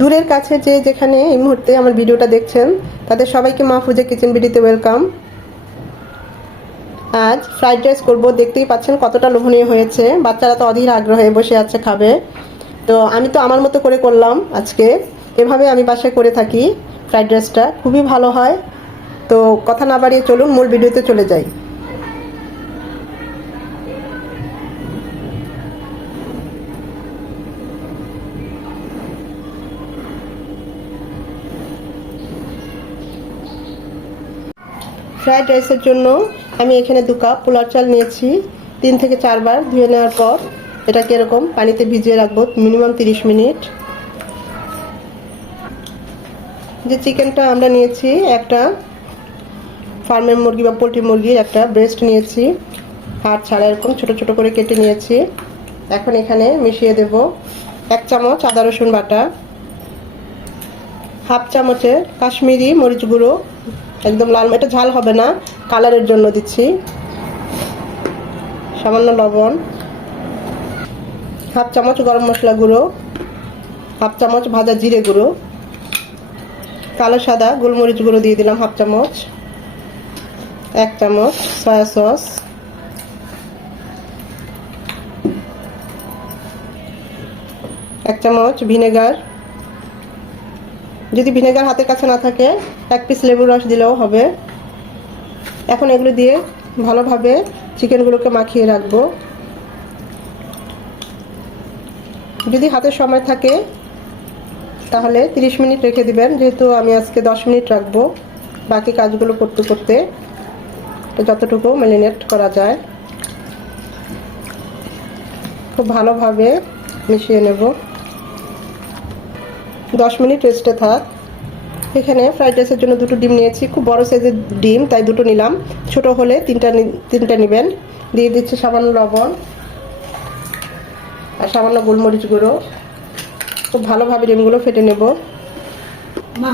দূরের কাছে যে যেখানে এই মুহূর্তে আমার ভিডিওটা দেখছেন, তাদের সবাইকে মাহফুজা কিচেন বিডিতে ওয়েলকাম আজ ফ্রাইড রাইস করব। দেখতেই পাচ্ছেন কতটা লোভনীয় হয়েছে। বাচ্চারা তো অধীর আগ্রহে বসে আছে খাবে। তো আমি তো আমার মতো করে করলাম আজকে। এভাবে আমি বাসায় করে থাকি ফ্রাইড রাইসটা খুবই ভালো হয়। তো কথা না বাড়িয়ে চলুন, মূল ভিডিওতে চলে যাই। ফ্রাইড রাইসের জন্য আমি এখানে দু কাপ পোলার চাল নিয়েছি। তিন থেকে চারবার ধুয়ে নেওয়ার পর এটাকে এরকম পানিতে ভিজিয়ে রাখব মিনিমাম তিরিশ মিনিট। যে চিকেনটা আমরা নিয়েছি, একটা ফার্মের মুরগি বা পোলট্রি মুরগির একটা ব্রেস্ট নিয়েছি। হাড় ছাড়া এরকম ছোট ছোট করে কেটে নিয়েছি। এখন এখানে মিশিয়ে দেব এক চামচ আদা রসুন বাটা, হাফ চামচের কাশ্মীরি মরিচ গুঁড়ো একদম লাল, এটা ঝাল হবে না। কালারের জন্য দিচ্ছি। সামান্য লবণ। হাফ চামচ গরম মশলা গুঁড়ো। হাফ চামচ ভাজা জিরে গুঁড়ো। কালো সাদা গোলমরিচ গুঁড়ো দিয়ে দিলাম হাফ চামচ। এক চামচ সয়া সস। এক চামচ ভিনেগার। যদি ভিনেগার হাতের কাছে না থাকে, এক পিস লেবুর রস দিলেও হবে। এখন এগুলো দিয়ে ভালোভাবে চিকেনগুলোকে মাখিয়ে রাখব। যদি হাতে সময় থাকে, তাহলে 30 মিনিট রেখে দিবেন। যেহেতু আমি আজকে 10 মিনিট রাখব বাকি কাজগুলো করতে করতে। যতটুকু ম্যারিনেট করা যায়। খুব ভালোভাবে মিশিয়ে নেব। দশ মিনিট রেস্টে থাক। এখানে ফ্রাইড রাইসের জন্য দুটো ডিম নিয়েছি। খুব বড় সাইজের ডিম তাই দুটো নিলাম। ছোট হলে তিনটা তিনটা নেবেন। দিয়ে দিচ্ছি সামান্য লবণ আর সামান্য গোলমরিচ গুঁড়ো। খুব ভালোভাবে ডিমগুলো ফেটে নেব। মা।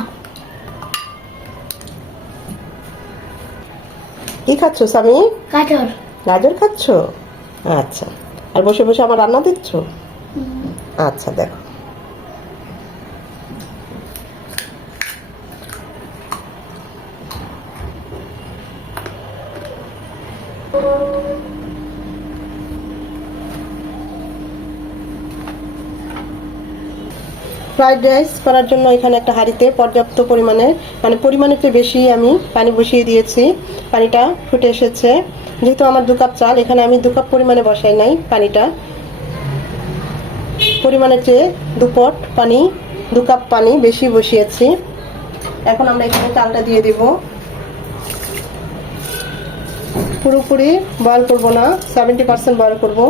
কি খাচ্ছ স্বামী? কাঠর গাজর খাচ্ছ? আচ্ছা। আর বসে বসে আমার রান্না দিচ্ছ আচ্ছা দেখো। ফ্রাইড রাইস করার জন্য এখানে একটা হাঁড়িতে পর্যাপ্ত পরিমাণে মানে পরিমাণের চেয়ে বেশি আমি পানি বসিয়ে দিয়েছি। পানিটা ফুটে এসেছে। যেহেতু আমার দু কাপ চাল, এখানে আমি দু কাপ পরিমাণে বসাই নাই পানিটা। পরিমাণের চেয়ে দুপট পানি, দু কাপ পানি বেশি বসিয়েছি। এখন আমরা এখানে চালটা দিয়ে দিব। পুরোপুরি বয়ল করব না সেভেন্টি পার্সেন্ট বয়ল করব।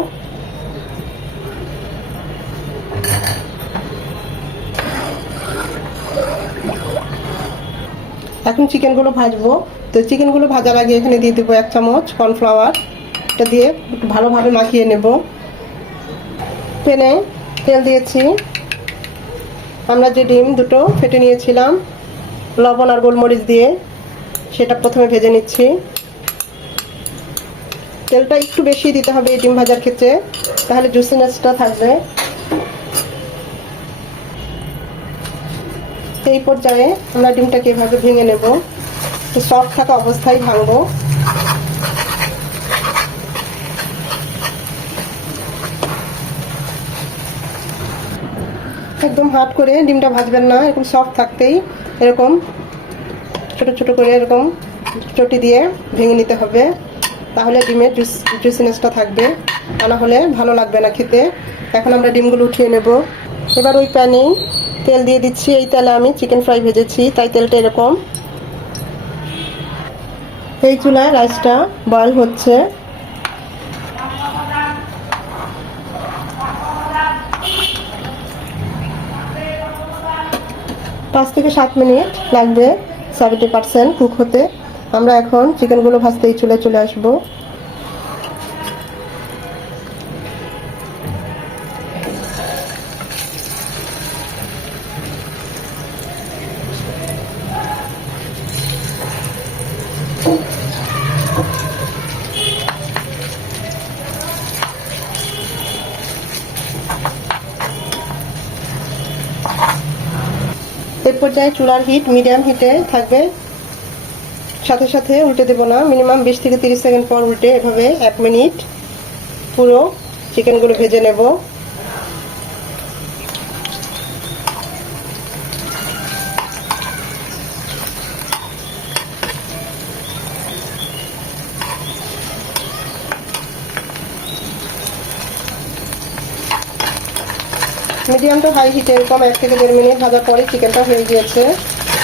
এখন চিকেনগুলো ভাজবো। তো চিকেনগুলো ভাজার আগে এখানে দিয়ে দেবো এক চামচ কর্নফ্লাওয়ার। এটা দিয়ে ভালোভাবে মাখিয়ে নেব। প্যানে তেল দিয়েছি। আমরা যে ডিম দুটো ফেটে নিয়েছিলাম, লবণ আর গোলমরিচ দিয়ে, সেটা প্রথমে ভেজে নিচ্ছি। তেলটা একটু বেশি দিতে হবে ডিম ভাজার ক্ষেত্রে, তাহলে জুসিনেসটা থাকবে। এই পর্যায়ে আমরা ডিমটাকে এভাবে ভেঙে নেব। তো সফট থাকা অবস্থায় ভাঙবো। একদম হার্ড করে ডিমটা ভাজবেন না, এরকম সফট থাকতেই এরকম ছোট ছোট করে এরকম চটি দিয়ে ভেঙে নিতে হবে। তাহলে ডিমের জুস, জুসিনেসটা থাকবে। তা না হলে ভালো লাগবে না খেতে। এখন আমরা ডিমগুলো উঠিয়ে নেব। এবার ওই প্যানেই তেল দিয়ে দিচ্ছি, এই তেলে আমি চিকেন ফ্রাই ভেজেছি, তাই তেলটা এরকম। এই চুলায় রাইসটা বয়েল হচ্ছে। পাঁচ থেকে সাত মিনিট লাগবে সেভেন্টি পার্সেন্ট কুক হতে। আমরা এখন চিকেনগুলো ভাজতে এই চুলায় চলে আসব। পর্যায়ে চুলার হিট মিডিয়াম হিটে থাকবে। সাথে সাথে উল্টে দেবো না। মিনিমাম বিশ থেকে তিরিশ সেকেন্ড পর উল্টে এভাবে এক মিনিট পুরো চিকেনগুলো ভেজে নেব। মিডিয়াম টু হাই হিটে এরকম এক থেকে দেড় মিনিট ভাজার পরে চিকেনটা হয়ে গিয়েছে।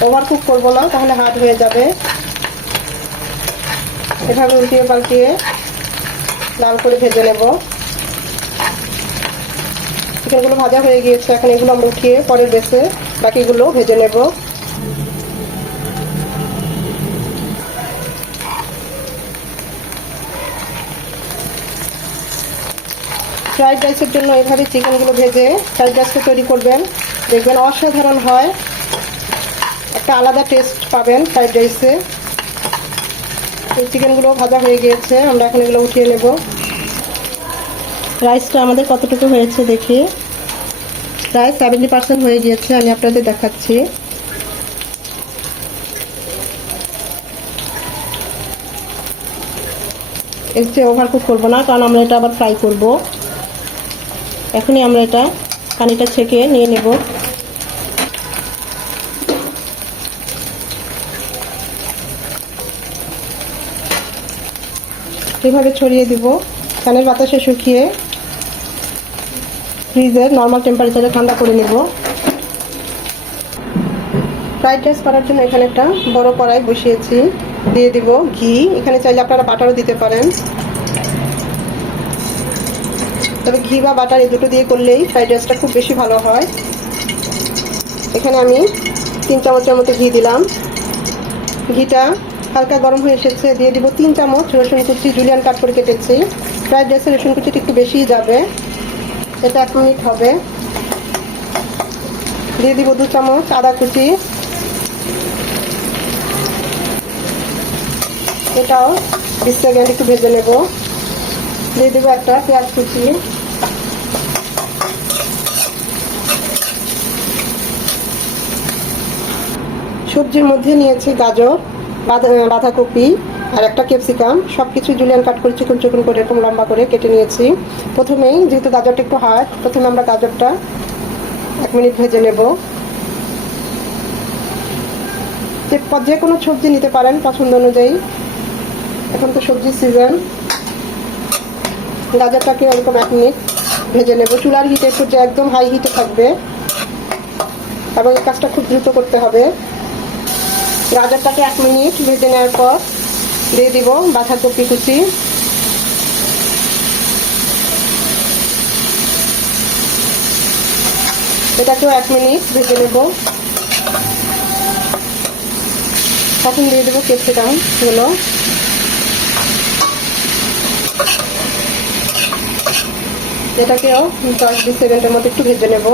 ওভার কুক করব না, তাহলে হার্ড হয়ে যাবে। এভাবে উল্টিয়ে পাল্টিয়ে লাল করে ভেজে নেব। চিকেনগুলো ভাজা হয়ে গিয়েছে, এখন এগুলো আমরা উঠিয়ে পরের বেসে বাকিগুলো ভেজে নেব। ফ্রাইড রাইসের জন্য এভাবে চিকেনগুলো ভেজে ফ্রাইড রাইসটা তৈরি করবেন। দেখবেন অসাধারণ হয়। একটা আলাদা টেস্ট পাবেন ফ্রাইড রাইসে। এই চিকেনগুলো ভাজা হয়ে গিয়েছে, আমরা এখন এগুলো উঠিয়ে নেব। রাইসটা আমাদের কতটুকু হয়েছে দেখি। প্রায় সেভেন্টি পার্সেন্ট হয়ে গিয়েছে, আমি আপনাদের দেখাচ্ছি। এর চেয়ে ওভার কুক করব না, কারণ আমরা এটা আবার ফ্রাই করব। এখনই আমরা এটা পানিটা ছেঁকে নিয়ে নেব। এভাবে ছড়িয়ে দিব। ফ্যানের বাতাসে শুকিয়ে ফ্রিজের নর্মাল টেম্পারেচারে ঠান্ডা করে নেব। ফ্রাইড রাইস করার জন্য এখানে একটা বড় কড়াই বসিয়েছি। দিয়ে দিব ঘি। এখানে চাইলে আপনারা বাটারও দিতে পারেন। তবে ঘি বা বাটার এই দুটো দিয়ে করলেই ফ্রাইড রাইসটা খুব বেশি ভালো হয়। এখানে আমি তিন চামচের মতো ঘি দিলাম। ঘিটা হালকা গরম হয়ে এসেছে, দিয়ে দিব তিন চামচ রসুন কুচি জুলিয়ান কাট করে কেটেছি। ফ্রাইড রাইসে রসুন কুচিটা একটু বেশিই যাবে। এটা এক মিনিট হবে। দিয়ে দিব দু চামচ আদা কুচি। এটাও বিশ সেকেন্ড একটু ভেজে নেব। দিয়ে দেবো একটা পেঁয়াজ কুচি। সবজির মধ্যে নিয়েছি গাজর, বাঁধা বাঁধাকপি আর একটা ক্যাপসিকাম। সব কিছু জুলিয়ান কাট করে চিকন চিকন করে এরকম লম্বা করে কেটে নিয়েছি। প্রথমেই যেহেতু গাজরটা একটু হার্ড প্রথমে আমরা গাজরটা এক মিনিট ভেজে নেব। যে যে কোনো সবজি নিতে পারেন পছন্দ অনুযায়ী। এখন তো সবজির সিজন গাজরটাকে এরকম এক মিনিট ভেজে নেব। চুলার হিটে পর্যায়ে একদম হাই হিটে থাকবে। এবং এই কাজটা খুব দ্রুত করতে হবে। গাজরটাকে এক মিনিট ভেজে নেওয়ার পর দিয়ে দিব বাঁধাকপি কুচি। এটাকেও এক মিনিট ভেজে নেব। এখন দিয়ে দেবো ক্যাপসিকামগুলো এটাকেও দশ বিশ সেকেন্ডের মতো একটু ভেজে নেব।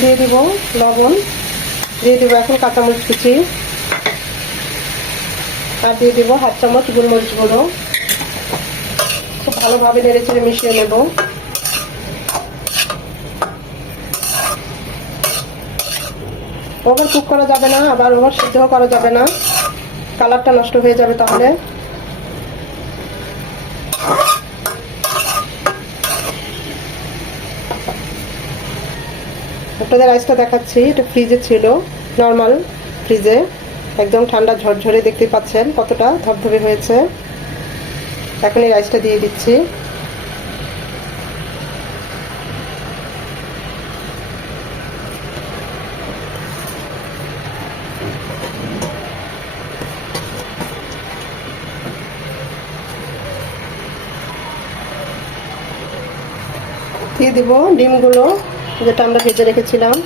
দিয়ে দিব লবণ। দিয়ে দিব এখন কাঁচামরিচ কুচি। আর দিয়ে দিব হাত চামচ গোলমরিচ গুঁড়ো। খুব ভালোভাবে নেড়ে চেড়ে মিশিয়ে নেব। ওভার কুক করা যাবে না, আবার ওভার সিদ্ধ করা যাবে না। কালারটা নষ্ট হয়ে যাবে তাহলে। আপনাদের রাইসটা দেখাচ্ছি, এটা ফ্রিজে ছিল নর্মাল ফ্রিজে একদম ঠান্ডা ঝরঝরে দেখতে পাচ্ছেন কতটা ধবধবে হয়েছে। এখন এই রাইসটা দিয়ে দিচ্ছি। দিয়ে দিব ডিমগুলো। যেটা আমরা ভেজে রেখেছিলাম।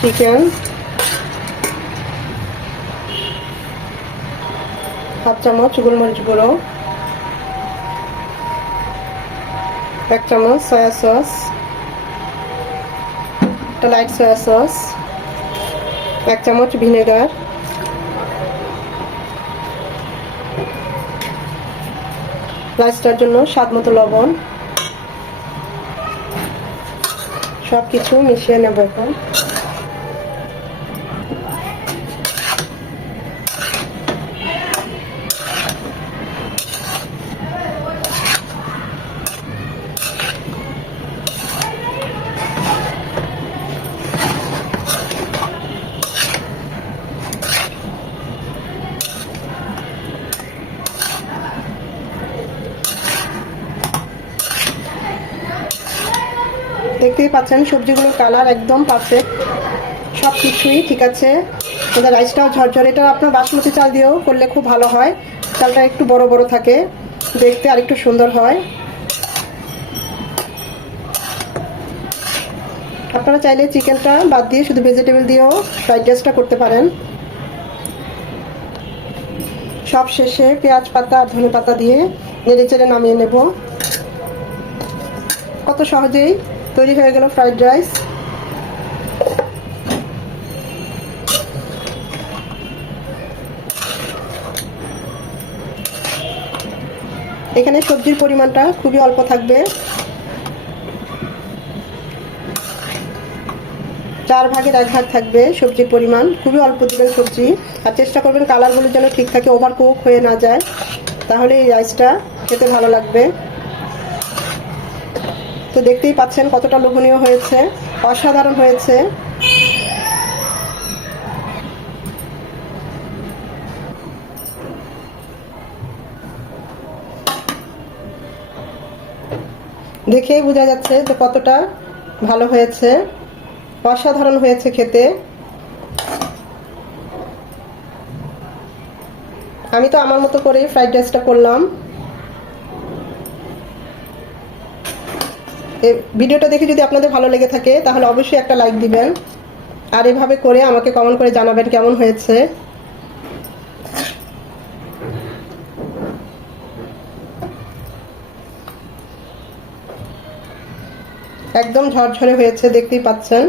চিকেন হাফ চামচ গোলমরিচ গুঁড়ো। এক চামচ সয়া সস একটা লাইট সয়া সস এক চামচ ভিনেগার রাইসটার জন্য স্বাদ মতো লবণ। সব কিছু মিশিয়ে নেব এখন। দেখতেই পাচ্ছেন, সবজিগুলোর কালার একদম পারফেক্ট সব কিছুই ঠিক আছে। এটা রাইসটাও ঝরঝরে। এটা আপনার বাসমতি চাল দিয়েও করলে খুব ভালো হয়। চালটা একটু বড় বড় থাকে। দেখতে আরেকটু সুন্দর হয়। আপনারা চাইলে চিকেনটা বাদ দিয়ে শুধু ভেজিটেবল দিয়েও ফ্রাইড রাইসটা করতে পারেন। সব শেষে পেঁয়াজ পাতা আর ধনে পাতা দিয়ে নেড়ে চেড়ে নামিয়ে নেব। কত সহজেই তৈরি হয়ে গেল ফ্রাইড রাইস। এখানে সবজির পরিমাণটা খুবই অল্প থাকবে। চার ভাগের এক ভাগ থাকবে সবজির পরিমাণ। খুবই অল্প দিবেন সবজি। আর চেষ্টা করবেন কালারগুলো যেন ঠিক থাকে ওভার কুক হয়ে না যায়। তাহলে এই রাইসটা খেতে ভালো লাগবে। তো দেখতেই পাচ্ছেন কতটা লোভনীয় হয়েছে, অসাধারণ হয়েছে। দেখেই বোঝা যাচ্ছে যে কতটা ভালো হয়েছে, অসাধারণ হয়েছে খেতে। আমি তো আমার মতো করেই ফ্রাইড রাইসটা করলাম। ভিডিওটা দেখে যদি আপনাদের ভালো লেগে থাকে, তাহলে অবশ্যই একটা লাইক দিবেন। আর এভাবে করে আমাকে কমেন্ট করে জানাবেন কেমন হয়েছে। একদম ঝরঝরে হয়েছে, দেখতেই পাচ্ছেন।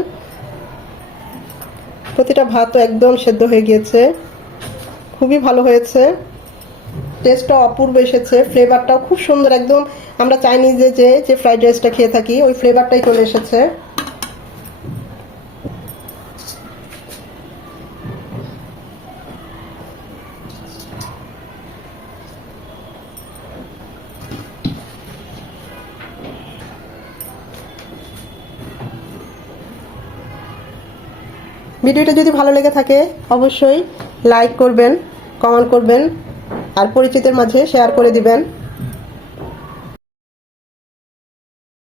প্রতিটা ভাতও একদম সেদ্ধ হয়ে গিয়েছে। খুবই ভালো হয়েছে। টেস্টটাও অপূর্ব এসেছে ফ্লেভারটাও খুব সুন্দর একদম। আমরা চাইনিজে যে যে ফ্রাইড রাইসটা খেয়ে থাকি, ওই ফ্লেভারটাই চলে এসেছে। ভিডিওটা যদি ভালো লেগে থাকে, অবশ্যই লাইক করবেন কমেন্ট করবেন। আর পরিচিতের মাঝে শেয়ার করে দিবেন।